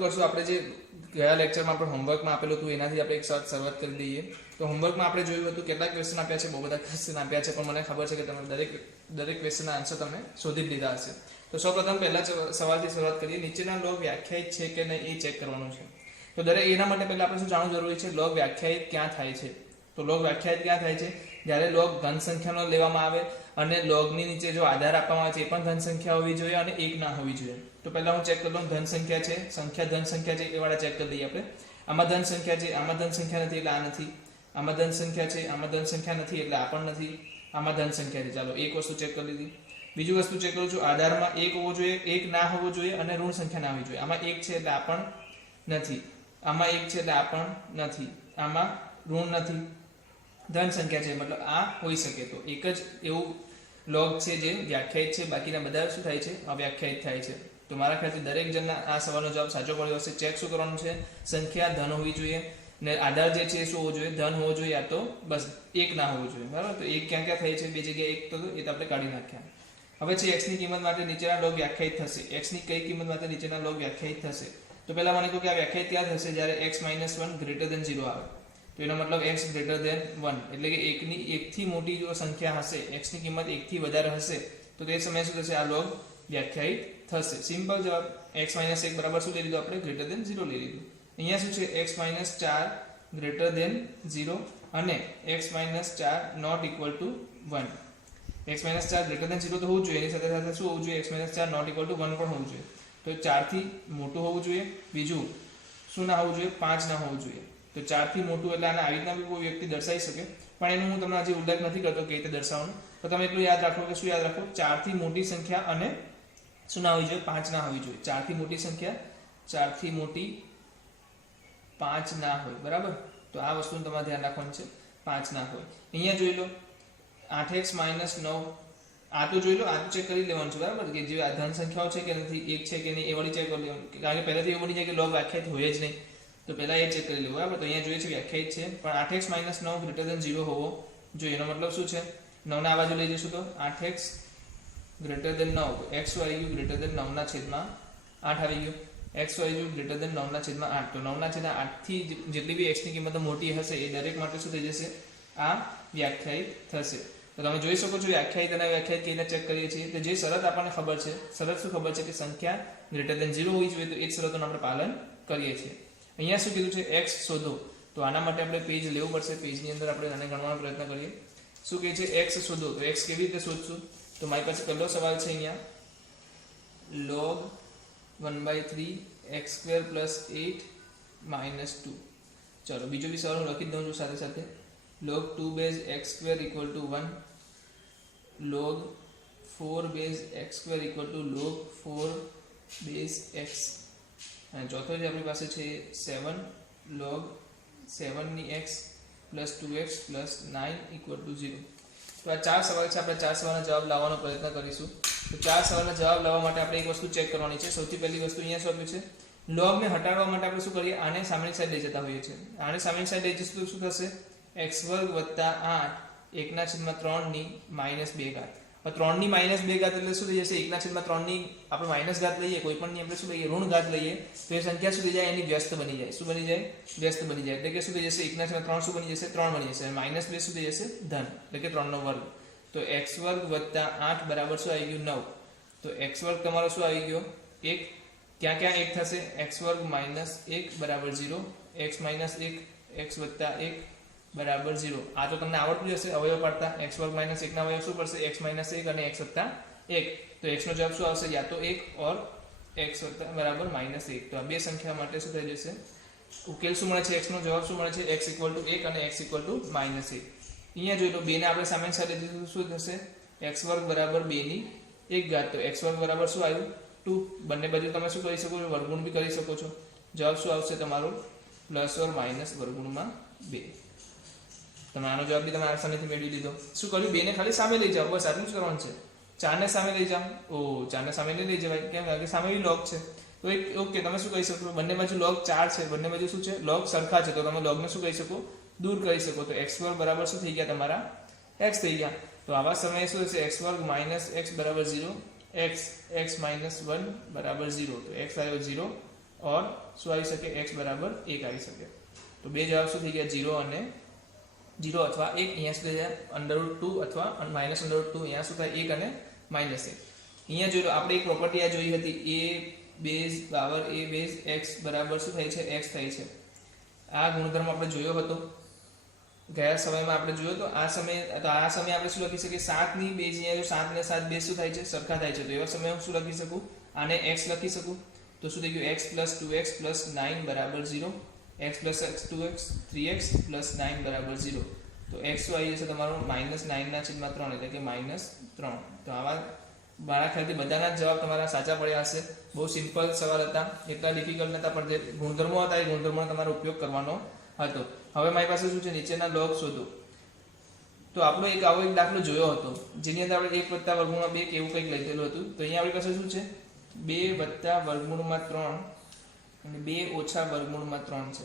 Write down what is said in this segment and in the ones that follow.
કરશું આપણે જે ગયા લેક્ચરમાં આપણે હોમવર્કમાં આપેલું હતું એનાથી આપણે એક સાથે શરૂઆત કરી દઈએ. તો હોમવર્કમાં આપણે જોયું હતું કેટલાક ક્વેશ્ચન આપ્યા છે, બહુ બધા ક્વેશ્ચન આપ્યા છે, પણ મને ખબર છે કે તમે દરેક ક્વેશ્ચનના આન્સર તમે શોધી લીધા હશે. તો સૌપ્રથમ પહેલા સવાલથી શરૂઆત કરીએ. નીચેના લોગ વ્યાખ્યાયિત છે કે નહીં એ ચેક કરવાનું છે. તો એના માટે પહેલા આપણે શું જાણવું જરૂરી છે? લોગ વ્યાખ્યાયિત ક્યાં થાય છે? તો લોગ વ્યાખ્યાયિત ક્યાં થાય છે? જ્યારે લોગ ધન સંખ્યાનો લેવામાં આવે અને લોગની નીચે જો આધાર આપવામાં આવે છે એ પણ ધન સંખ્યા હોવી જોઈએ અને એક ના હોવી જોઈએ. તો પહેલા હું ચેક કરી લઉં. ધન સંખ્યા છે, ધન સંખ્યા છે, એ વાળા ચેક કરી લઈએ આપણે. આમાં ધન સંખ્યા છે, આમાં ધન સંખ્યા નથી એટલે આ નથી. આમાં ધન સંખ્યા છે, આમાં ધન સંખ્યા નથી એટલે આ પણ નથી. આમાં ધન સંખ્યા છે. ચાલો એક વસ્તુ ચેક કરી લીધી. બીજી વસ્તુ ચેક કરું છું. આધારમાં એક હોવો જોઈએ, એક ના હોવો જોઈએ અને ઋણ સંખ્યા ના હોવી જોઈએ. આમાં એક છે એટલે આ પણ નથી. આમાં એક છે એટલે આ પણ નથી. આમાં ઋણ નથી. ધન સંખ્યા છે મતલબ આ હોઈ શકે. તો એક જ એવું લોગ છે જે વ્યાખ્યાયિત છે, બાકીના બધા શું થાય છે? અવ્યાખ્યાયિત થાય છે. તો મારા ખ્યાલથી દરેક જણના આ સવાલનો જવાબ સાચો પડ્યો હશે. ચેક શું કરવાનું છે? સંખ્યા ધન હોવી જોઈએ ને આધાર જે છે શું હોવો જોઈએ? ધન હોવો જોઈએ, યા તો બસ એક ના હોવું જોઈએ. બરાબર. તો એક ક્યાં ક્યાં થાય છે? બે જગ્યાએ એક તો એ આપણે કાઢી નાખ્યા. હવે છે x ની કિંમત માટે નીચેના લોગ વ્યાખ્યાયિત થશે. x ની કઈ કિંમત માટે નીચેના લોગ વ્યાખ્યાયિત થશે? તો પહેલા મને કહો કે આ વ્યાખ્યાયિત ક્યાં થશે? જ્યારે x - 1 ગ્રેટર ધેન 0 આવે. તો એનો મતલબ x ગ્રેટર ધેન 1 એટલે કે એકથી મોટી જો સંખ્યા હશે, x ની કિંમત 1 થી વધારે હશે, તો તે સમયે શું થશે? આ લોગ વ્યાખ્યાયિત થશે. સિમ્પલ જવાબ. x - 1 બરાબર શું લઈ લીધું આપણે? ગ્રેટર ધેન 0 લઈ લીધું. અહીંયા શું છે? x - 4 ગ્રેટર ધેન 0 અને x - 4 not equal to 1. x - 4 greater than 0 તો હોવું જોઈએ, એની સાથે સાથે શું હોવું જોઈએ? x - 4 નોટ ઇક્વલ ટુ 1 પણ હોવું જોઈએ. તો 4 થી મોટું હોવું જોઈએ. બીજું શું ના હોવું જોઈએ? 5 ના હોવું જોઈએ. તો 4 થી મોટું એટલે આને આવી રીતના બી કોઈ વ્યક્તિ દર્શાવી શકે, પણ એનું હું તમને આજે ઉલ્લેખ નથી કરતો કે રીતે દર્શાવવાનું. તો તમે એટલું યાદ રાખો કે શું યાદ રાખો? 4 થી મોટી સંખ્યા અને શું ના હોવી જોઈએ? 5 ના હોવી જોઈએ. 4 થી મોટી સંખ્યા, 4 થી મોટી 5 ના હોય. બરાબર. તો આ વસ્તુનું તમારે ધ્યાન રાખવાનું છે. 5 ના હોય. અહીંયા જોઈ લો 8x - 9. આ તો જોઈ લો, આ તો ચેક કરી લેવાનું છે. બરાબર. કે જે આ ધન સંખ્યાઓ છે કે નથી, એક છે કે નહીં, એ વાળી ચેક કરી લેવાનું. કારણ કે પહેલાથી એવું બની જાય કે લોગ વ્યાખ્યાયિત હોય જ નહીં. તો પહેલા એ ચેક કરી લેવું. બરાબર. તો અહીંયા જોઈએ છે વ્યાખ્યાયિત છે, પણ 8x - 9 ગ્રેટર ધેન 0 હોવો જોઈએ. એનો મતલબ શું છે? 9 ના આ બાજુ લઈ જશું તો 8x ગ્રેટર ધેન 9. તો x આવી ગયું ગ્રેટર ધેન 9 ના છેદમાં 8 આવી ગયું. x આવી ગયું ગ્રેટર ધેન 9 ના છેદમાં 8. તો 9 ના છેદમાં 8 થી જેટલી બી x ની કિંમત મોટી હશે એ દરેક માટે શું થઈ જશે? આ વ્યાખ્યાયિત થશે. તો તમે જોઈ શકો છો વ્યાખ્યાયિત અને વ્યાખ્યાયિત કેવી રીતે ચેક કરીએ છીએ. તો જે શરત આપણને ખબર છે, શરત શું ખબર છે? કે સંખ્યા ગ્રેટર ધેન 0 હોવી જોઈએ. તો એ જ શરતોનું આપણે પાલન કરીએ છીએ. અહીંયા શું કીધું છે? x શોધો. તો આના માટે આપણે પેજ લેવું પડશે. પેજની અંદર આપણે આને ગણવાનો પ્રયત્ન કરીએ. શું કહે છે? x શોધો. તો x કેવી રીતે શોધશું? તો મારી પાસે પહેલો સવાલ છે અહીંયા log 1/3 x² + 8 - 2. ચલો બીજો બી સવાલ હું લખી દઉં છું સાથે સાથે. log 2 base x² = 1, log 4 base x² = log 4 base x. અને ચોથો જે આપણી પાસે છે 7 log 7 ની x + 2x + 9 = 0. તો આ ચાર સવાલ છે. આપણે ચાર સવાલના જવાબ લાવવાનો પ્રયત્ન કરીશું. તો ચાર સવાલના જવાબ લાવવા માટે આપણે એક વસ્તુ ચેક કરવાની છે. સૌથી પહેલી વસ્તુ અહીંયા શું આપ્યું છે? લોગને હટાડવા માટે આપણે શું કરીએ? આને સામેની સાઈડ લઈ જતા હોઈએ છીએ. આને સામેની સાઈડ લઈ જશું તો શું થશે? x² + 8 1/3 ની -2 ઘાત. હવે 3 ની -2 ઘાત એટલે શું થઈ જશે? 1/3 ની આપણે માઈનસ ઘાત લઈએ, કોઈ પણ ની આપણે શું લઈએ? ઋણ ઘાત લઈએ, તો એ સંખ્યા શું થઈ જાય? એની વ્યસ્ત બની જાય. શું બની જાય? વ્યસ્ત બની જાય. એટલે કે શું થઈ જશે? 1/3 શું બની જશે? 3 બની જશે. અને -2 શું થઈ જશે? ધન, એટલે કે 3 નો વર્ગ. તો x² + 8 બરાબર શું આવી ગયું? 9. તો x² તમારો શું આવી ગયો? 1. ક્યાં ક્યાં 1 થશે? x² - 1 બરાબર 0, x - 1 x + 1 બરાબર 0. આ તો તમને આવડતું જશે અવયવ પાડતા. x² - 1 ના અવયવ શું પડશે? x - 1 અને x + 1. તો x નો જવાબ શું આવશે? યા તો 1 ઓર x બરાબર -1. તો આ બે સંખ્યા માટે શું થઈ જશે? ઉકેલ શું મળે છે? x નો જવાબ શું મળે છે? x = 1 અને x = -1. અહીંયા જોઈ લો 2 ને આપણે સામેની સાઈડ લીધું, શું થશે? x² બરાબર 2 ની 1 ઘાત. તો x² બરાબર શું આવ્યું? 2. બંને બાજુ તમે શું કરી શકો છો? વર્ગમૂળ બી કરી શકો છો. જવાબ શું આવશે તમારો? +/- -2. તમે આનો જવાબ બી તમે આસાનીથી મેળવી લીધો. શું કર્યું? 2 ને ખાલી સામે લઈ જાઓ, બસ આટલું જ કરવાનું છે. 4 ને સામે લઈ જાઓ. ઓ 4 ને સામે નહીં લઈ જવાય. કેમ? કારણ કે સામે બી log છે. તો ઓકે, તમે શું કહી શકો? બંને બાજુ log 4 છે, બંને બાજુ શું છે? log સરખા છે. તો તમે log ને શું કહી શકો? દૂર કરી શકો. તો x² બરાબર શું થઈ ગયા? તમારા x થઈ ગયા. તો આવા સમયે શું થશે? x² - x બરાબર 0, x - 1 બરાબર 0. તો x આવ્યો 0 ઓર શું આવી શકે x બરાબર 1 આવી શકે. તો બે જવાબ શું થઈ ગયા 0 અને 0 અથવા 1. અહીંયા શું થઈ જાય √2 અથવા -√2. અહીંયા શું થાય 1 અને -1. અહીંયા જોઈ લો આપણે એક પ્રોપર્ટી આ જોઈ હતી a base power a base x બરાબર શું થાય છે x થાય છે. આ ગુણધર્મ આપણે જોયો હતો ગયા સમયમાં આપણે જોયો તો આ સમય આપણે શું લખી શકીએ 7 ની બેઝ અહીંયા જો 7 ને 7 બેઝ શું થાય છે સરખા થાય છે. તો એવા સમયે હું શું લખી શકું આને x લખી શકું. તો શું થઈ ગયું x + 2x + 9 બરાબર 0. x + 2x 3x + 9 બરાબર 0. તો x શું આવી જશે તમારો -9/3 એટલે કે -3. તો આવા મારા ખ્યાલથી બધાના જવાબ તમારા સાચા પડ્યા હશે. બહુ સિમ્પલ સવાલ હતા, એટલા ડિફિકલ્ટ નતા, પણ જે ગુણધર્મો હતા એ ગુણધર્મોનો તમારો ઉપયોગ કરવાનો હતો. હવે મારી પાસે શું છે નીચેના લોગ શોધો. તો આપણો એક આવો એક દાખલો જોયો હતો જેની અંદર આપણે 1 + √2 કે એવું કંઈક લખેલું હતું. તો અહીંયા આપણી પાસે શું છે 2 + √3 અને 2 - √3 છે.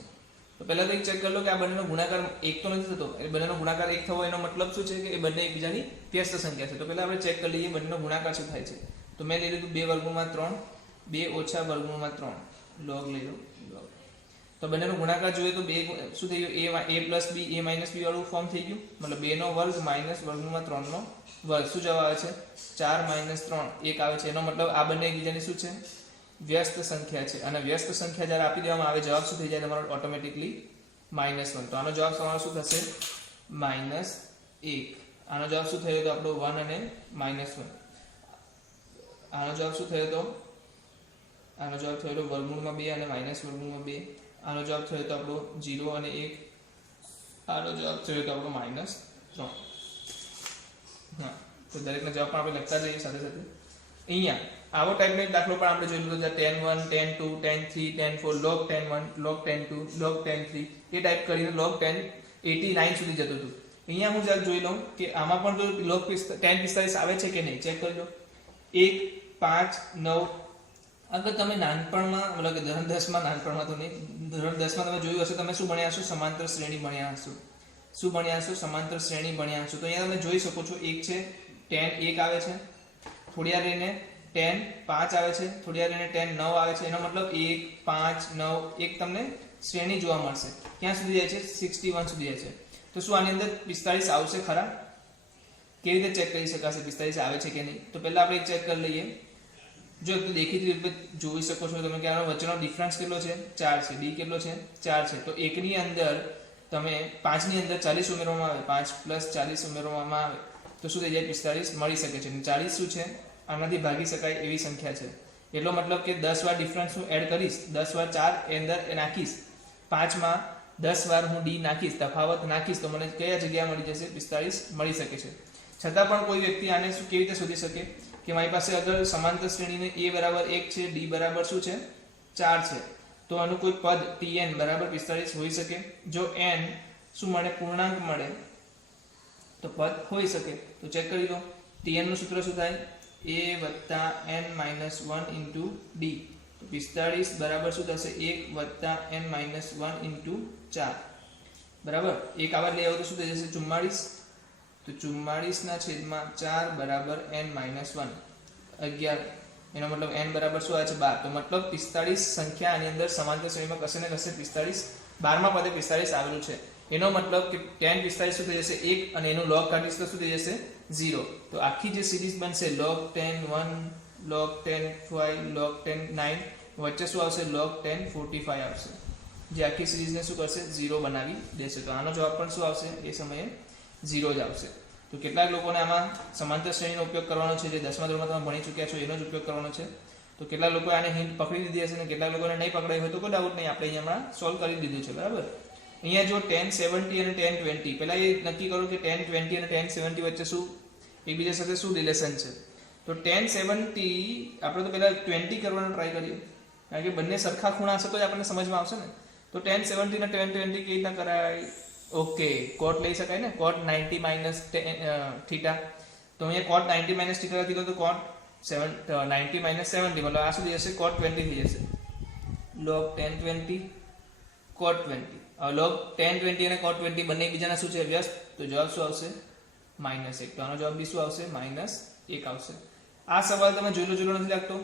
તો પહેલા તો એક ચેક કરી લો કે આ બંનેનો ગુણાકાર 1 તો નથી થતો. એ બંનેનો ગુણાકાર 1 થવો એનો મતલબ શું છે કે એ બંને એકબીજાની વ્યસ્ત સંખ્યા છે. તો પહેલા આપણે ચેક કરી લઈએ બંનેનો ગુણાકાર શું થાય છે. તો મેં લઈ લીધું 2 √ 3 2 - √3 log લઈ લો log. તો બંનેનો ગુણાકાર જોઈએ તો 2 શું થઈ ગયું a + b a - b વાળું ફોર્મ થઈ ગયું. મતલબ 2 નો વર્ગ - √3 નો વર્ગ. શું જવાબ આવે છે 4 - 3 1 આવે છે. એનો મતલબ આ બંને એકબીજાની શું છે વ્યસ્ત સંખ્યા છે. અને વ્યસ્ત સંખ્યા જ્યારે આપી દેવામાં આવે જવાબ શું થઈ જાય તમારો ઓટોમેટિકલી -1. તો આનો જવાબ તમારો શું થશે -1. આનો જવાબ શું થયો તો આપણો 1 અને -1. આનો જવાબ શું થયો તો આનો જવાબ થયો તો √2 અને -√2. આનો જવાબ થયો તો આપણો 0 અને 1. આનો જવાબ થયો તો આપણો -3. હા, તો દરેકનો જવાબ પણ આપણે લખતા જઈએ સાથે સાથે. અહીંયા આવો ટાઈપનો એક દાખલો પણ આપણે જોઈ લીધો છે 10 1 10 2 10 3 10 4 log 10 1 log 10 2 log 10 3 એ ટાઈપ કરીને log 10 89 સુધી જતું હતું. અહીંયા હું જરા જોઈ લઉં કે આમાં પણ જો log 10 45 આવે છે કે નહીં ચેક કરી લો. 1 5 9 અગર તમે નાનપણમાં મતલબ કે ધોરણ 10 માં નાનપણમાં તો નહીં ધોરણ 10 માં તમે જોયું હશે તમે શું ભણ્યા હશો સમાંતર શ્રેણી ભણ્યા હશો. શું ભણ્યા હશો સમાંતર શ્રેણી ભણ્યા હશો. તો અહીંયા તમે જોઈ શકો છો એક છે 10 1 આવે છે, થોડી વાર રહીને 10 5 આવે છે, થોડી વાર રહીને 10 9 આવે છે. એનો મતલબ 1 5 9 એક તમને શ્રેણી જોવા મળશે. ક્યાં સુધી જાય છે 61 સુધી જાય છે. તો શું આની અંદર 45 આવશે ખરા? કેવી રીતે ચેક કરી શકાશે 45 આવે છે કે નહીં? તો પહેલા આપણે ચેક કરી લઈએ. જો તો દેખીતી રીતે જોઈ શકો છો તમે કે આનો વચ્ચેનો ડિફરન્સ કેટલો છે 4 છે. ડી કેટલો છે 4 છે. તો 1 ની અંદર તમે 5 ની અંદર 40 ઉમેરવામાં આવે 5 + 40 ઉમેરવામાં આવે તો શું થઈ જાય 45 મળી શકે છે. 40 શું છે આનાથી ભાગી શકાય એવી સંખ્યા છે. એટલો મતલબ કે 10 વાર ડિફરન્સ હું એડ કરીશ 10 વાર 4 એ અંદર નાખીશ 5 માં 10 વાર હું ડી નાખીશ તફાવત નાખીશ તો મને કયા જગ્યાએ મળી જશે 45 મળી શકે છે. છતાં પણ કોઈ વ્યક્તિ આને શું કેવી રીતે શોધી શકે કે મારી પાસે અગર સમાંતર શ્રેણીને a બરાબર 1 છે d બરાબર શું છે 4 છે તો આનું કોઈ પદ tn બરાબર 45 હોઈ શકે. જો n શું મળે પૂર્ણાંક મળે તો પદ હોઈ શકે. તો ચેક કરી લો tn નું સૂત્ર શું થાય a + n - 1 * d. તો 45 બરાબર શું થશે 1 + n - 1 * 4 બરાબર 1 આવા લઈ આવો તો શું થઈ જશે 44. તો 44/4 બરાબર n - 1 11. એનો મતલબ n બરાબર શું આવે છે 12. તો મતલબ 45 સંખ્યા આની અંદર સમાંતર શ્રેણીમાં કશે ને કશે 45 12મા પદે 45 આવેલું છે. એનો મતલબ કે tan 45 શું થઈ જશે 1 અને એનું log કાઢીશ તો શું થઈ જશે 0. તો આખી જે સિરીઝ બનશે log 10 1 log 10 5 log 10 9 વચ્ચે શું આવશે log 10 45 આવશે જે આખી સિરીઝને શું કરશે 0 બનાવી દેશે. તો આનો જવાબ પણ શું આવશે એ સમયે 0 જ આવશે. તો કેટલાક લોકોને આમાં સમાંતર શ્રેણીનો ઉપયોગ કરવાનો છે જે 10મા ધોરણમાં તમે ભણી ચૂક્યા છો એનો જ ઉપયોગ કરવાનો છે. તો કેટલાક લોકોએ આને હિન્ટ પકડી લીધી હશે અને કેટલાક લોકોને નહીં પકડાઈ હોય તો કોઈ ડાઉટ નહીં આપણે અહીંયા સોલ્વ કરી દીધું છે બરાબર. અહીંયા જો 10 70 અને 10 20 પહેલા એ નક્કી કરો કે 10 20 અને 10 70 વચ્ચે શું એકબીજા સાથે શું રિલેશન છે. તો 10 70 આપણે તો પહેલા 20 કરવાનો ટ્રાય કરીએ કારણ કે બંને સરખા ખૂણા હશે તો જ આપણને સમજમાં આવશે ને. તો 10 70 અને 10 20 કેવી રીતના કરાય ઓકે કોટ લઈ શકાય ને કોટ 90 - થીટા. તો અહીંયા કોટ 90 - થીટા લખી દો તો કોટ 90 - 70 મતલબ આ શું થઈ જશે કોટ 20 થઈ જશે. log 10 20 કોટ 20. log 10 20 અને કોટ 20 બંને એકબીજાના શું છે વ્યસ્ત. તો જવાબ શું આવશે -1. તો આનો જવાબ બી શું આવશે -1 આવશે. આ સવાલ તમે જોયેલો નથી લાગતો?